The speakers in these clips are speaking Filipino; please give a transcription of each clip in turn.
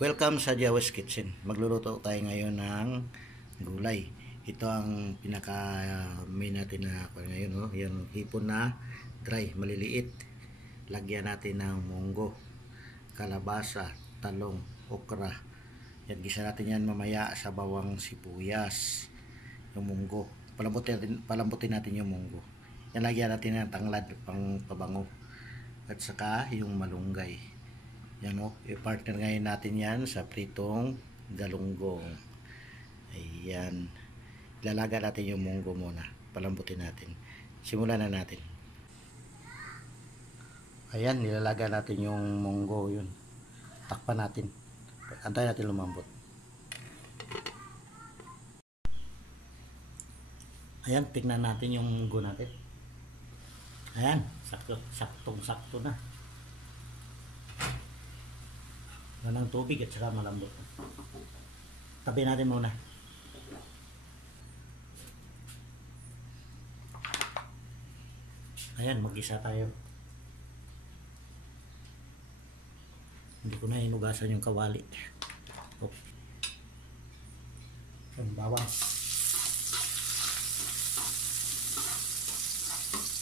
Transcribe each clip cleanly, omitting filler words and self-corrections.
Welcome sa Jawas Kitchen. Magluluto tayo ngayon ng gulay. Ito ang pinaka main natin na ngayon, oh. Yung hipon na dry, maliliit. Lagyan natin ng munggo, kalabasa, talong, okra. Yan, gisa natin yan mamaya sa bawang sibuyas. Yung munggo. Palambutin natin yung munggo. Yan, lagyan natin ng tanglad pang pabango. At saka yung malunggay. Yan, o, i-partner ngayon natin yan sa pritong galunggong. Ayan. Ilalaga natin yung munggo muna. Palambutin natin. Simulan na natin. Ayan, nilalaga natin yung munggo yun. Takpan natin. Antay natin lumambot. Ayan, tignan natin yung munggo natin. Ayan, saktong-sakto na. Ng tubig at saka malambot. Tabi natin muna. Ayan, mag-isa tayo. Hindi ko na hinugasan yung kawali. Oh. Ang bawang.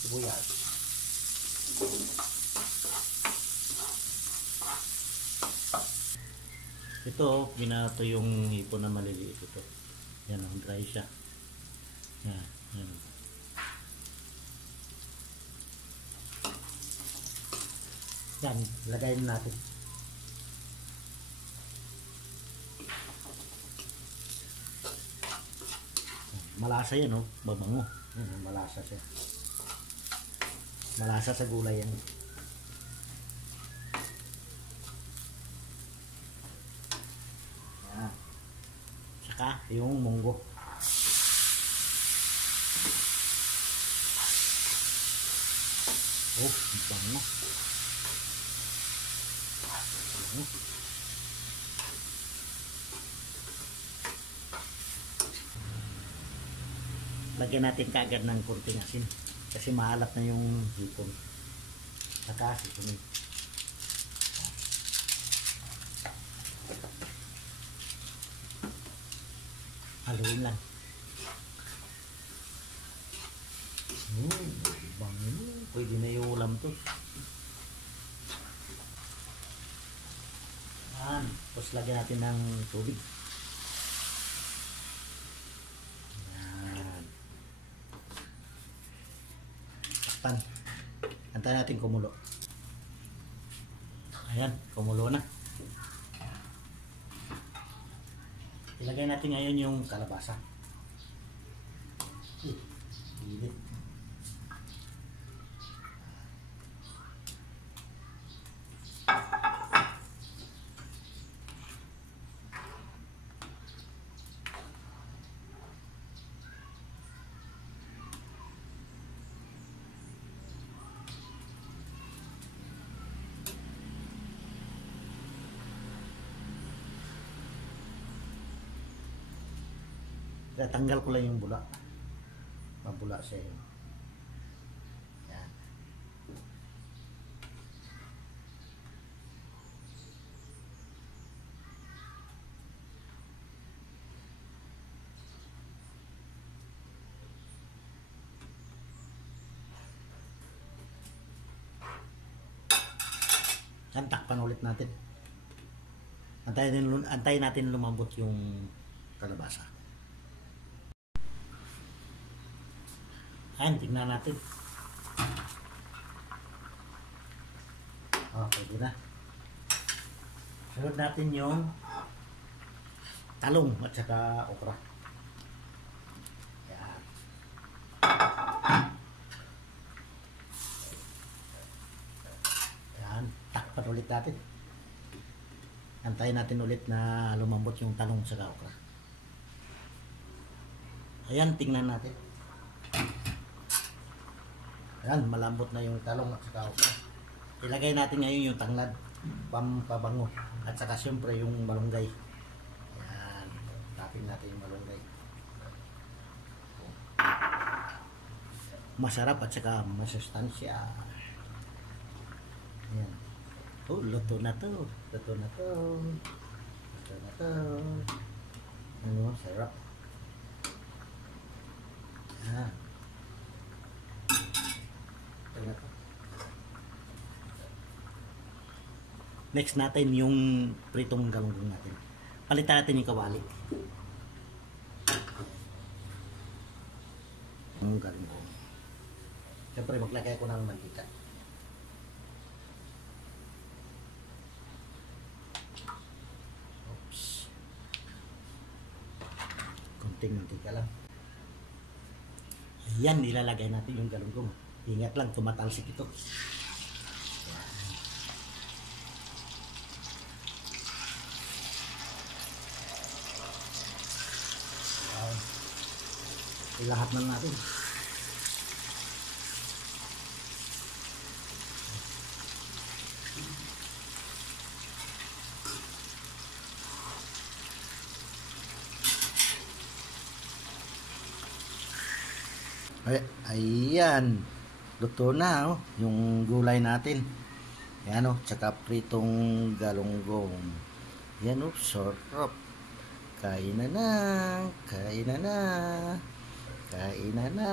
Sibuyas. Ito, binato yung hipon na maliliit ito. Yan, ang dry siya. Yan, yan. Yan, lagayin natin. Malasa yan, oh. Babango. Yan, malasa siya. Malasa sa gulay yan. Saka yung munggo. Oh, bango. Lagyan natin kaagad ng kunting asin kasi maalat na yung hipon. Saka sisunin. Haluin lang. Bango. Pwede na yung ulam to. Yan. Tapos lagyan natin ng tubig. Yan. Takpan. Antayin natin kumulo. Ayan, kumulo na. Ilagay natin ngayon yung kalabasa. Init. Tanggal ko lang yung bula. Mabula siya yun. Yan. Yan, takpan ulit natin. Antayin natin lumambot yung kalabasa. Ayan, tignan natin. Pwede na. Sunod natin yung talong at saka okra. Ayan. Ayan, takpan ulit natin. Antayin natin ulit na lumambot yung talong at saka okra. Ayan, tingnan natin. Ayan, malambot na yung talong at saka okra. Ilagay natin ngayon yung tanglad, pampabango, at saka siyempre yung malunggay. Ayan, tapin natin yung malunggay. Masarap at saka masustansya. Ayan. Oh, luto na to. Luto na to. Ito na to. Ano, sarap. Ah. Ito na to. Next natin yung pritong galunggong natin. Palitan natin yung kawali. Yung galunggong. Siyempre maglagay ko ng mantika. Oops. Konting mantika lang. Ayan, ilalagay natin yung galunggong. Ingat lang, tumatalsik ito. Lahat na natin. Ay, ayan. Luto na oh, yung gulay natin. Ayan oh, tsaka pritong galunggong. Yan oh, sarap. Kain na na. Kain na na. Kain na na.